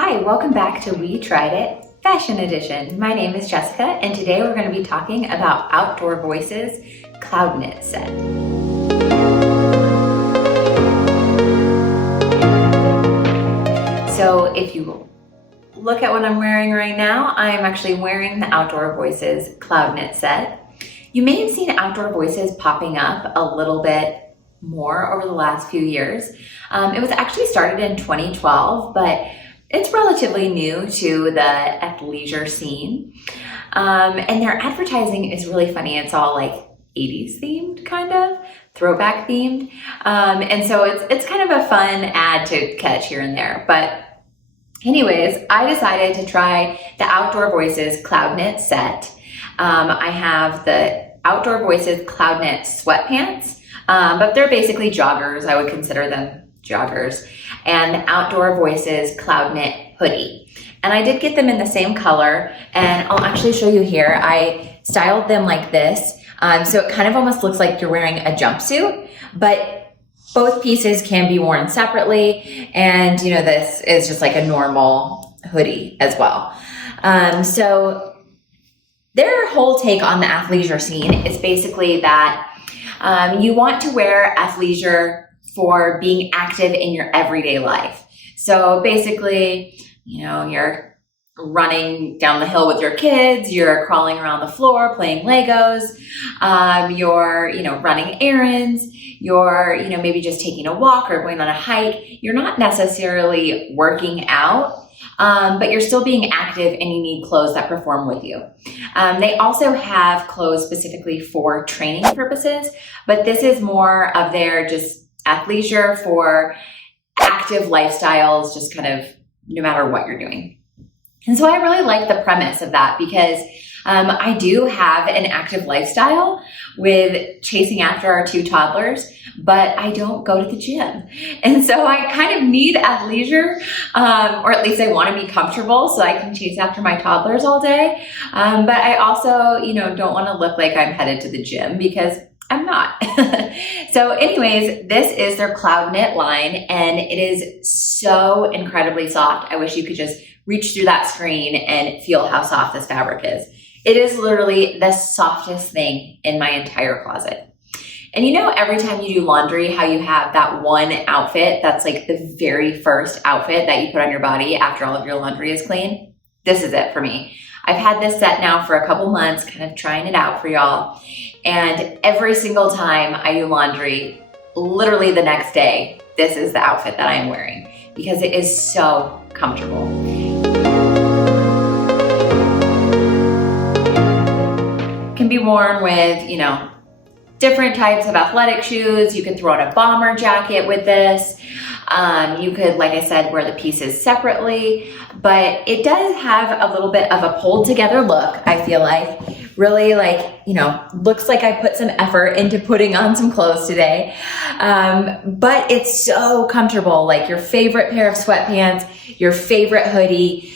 Hi, welcome back to We Tried It Fashion Edition. My name is Jessica, and today we're going to be talking about Outdoor Voices CloudKnit set. So if you look at what I'm wearing right now, I'm actually wearing the Outdoor Voices CloudKnit set. You may have seen Outdoor Voices popping up a little bit more over the last few years. It was actually started in 2012, but it's relatively new to the athleisure scene. And their advertising is really funny. It's all like 80s themed, kind of throwback themed. And so it's kind of a fun ad to catch here and there. But anyways, I decided to try the Outdoor Voices CloudKnit set. I have the Outdoor Voices CloudKnit Sweatpants, but they're basically joggers. I would consider them joggers, and the Outdoor Voices CloudKnit Hoodie. And I did get them in the same color, and I'll actually show you here. I styled them like this, so it kind of almost looks like you're wearing a jumpsuit, but both pieces can be worn separately, and you know, this is just like a normal hoodie as well. So their whole take on the athleisure scene is basically that you want to wear athleisure for being active in your everyday life. So basically, you know, you're running down the hill with your kids, you're crawling around the floor, playing Legos, you're, you know, running errands, you're, you know, maybe just taking a walk or going on a hike. You're not necessarily working out, but you're still being active and you need clothes that perform with you. They also have clothes specifically for training purposes, but this is more of their just athleisure for active lifestyles, just kind of no matter what you're doing. And so I really like the premise of that because I do have an active lifestyle with chasing after our two toddlers, but I don't go to the gym. And so I kind of need athleisure, or at least I want to be comfortable so I can chase after my toddlers all day. But I also, you know, don't want to look like I'm headed to the gym because I'm not. So anyways, this is their CloudKnit line, and it is so incredibly soft. I wish you could just reach through that screen and feel how soft this fabric is. It is literally the softest thing in my entire closet. And you know, every time you do laundry, how you have that one outfit that's like the very first outfit that you put on your body after all of your laundry is clean? This is it for me. I've had this set now for a couple months, kind of trying it out for y'all. And every single time I do laundry, literally the next day, this is the outfit that I'm wearing because it is so comfortable. Can be worn with, you know, different types of athletic shoes. You could throw on a bomber jacket with this. You could, like I said, wear the pieces separately, but it does have a little bit of a pulled together look, I feel like. Really, like, you know, looks like I put some effort into putting on some clothes today. But it's so comfortable, like your favorite pair of sweatpants, your favorite hoodie.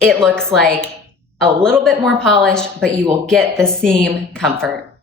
It looks like a little bit more polished, but you will get the same comfort.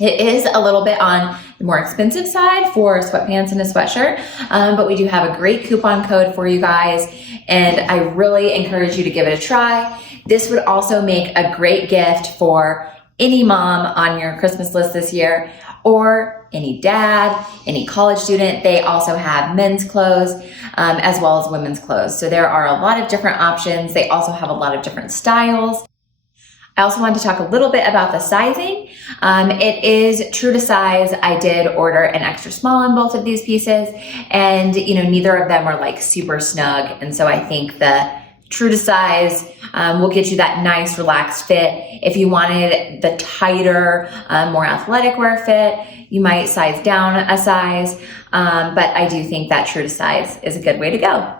It is a little bit on the more expensive side for sweatpants and a sweatshirt, but we do have a great coupon code for you guys, and I really encourage you to give it a try. This would also make a great gift for any mom on your Christmas list this year, or any dad, any college student. They also have men's clothes as well as women's clothes. So there are a lot of different options. They also have a lot of different styles. I also wanted to talk a little bit about the sizing. It is true to size. I did order an extra small in both of these pieces, and you know, neither of them are like super snug. And so I think the true to size will get you that nice relaxed fit. If you wanted the tighter, more athletic wear fit, you might size down a size. But I do think that true to size is a good way to go.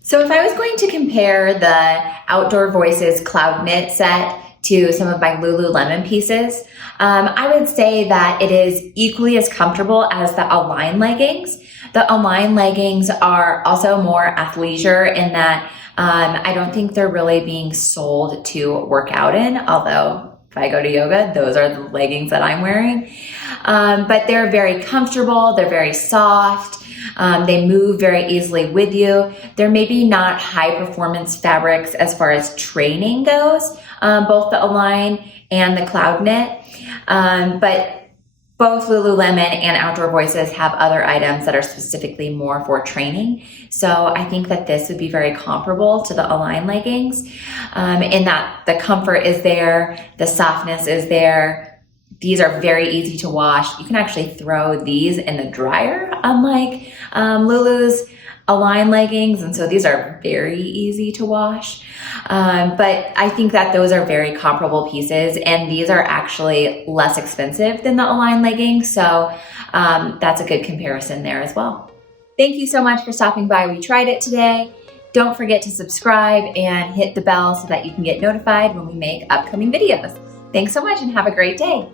So if I was going to compare the Outdoor Voices CloudKnit set to some of my Lululemon pieces, I would say that it is equally as comfortable as the Align leggings. The Align leggings are also more athleisure in that I don't think they're really being sold to work out in, although if I go to yoga, those are the leggings that I'm wearing. but they're very comfortable, they're very soft, they move very easily with you. They're maybe not high performance fabrics as far as training goes, both the Align and the CloudKnit, but both Lululemon and Outdoor Voices have other items that are specifically more for training. So I think that this would be very comparable to the Align leggings, in that the comfort is there, the softness is there. These are very easy to wash. You can actually throw these in the dryer, unlike Lulu's Align leggings, and so these are very easy to wash. But I think that those are very comparable pieces, and these are actually less expensive than the Align leggings, so that's a good comparison there as well. Thank you so much for stopping by. We tried it today. Don't forget to subscribe and hit the bell so that you can get notified when we make upcoming videos. Thanks so much and have a great day.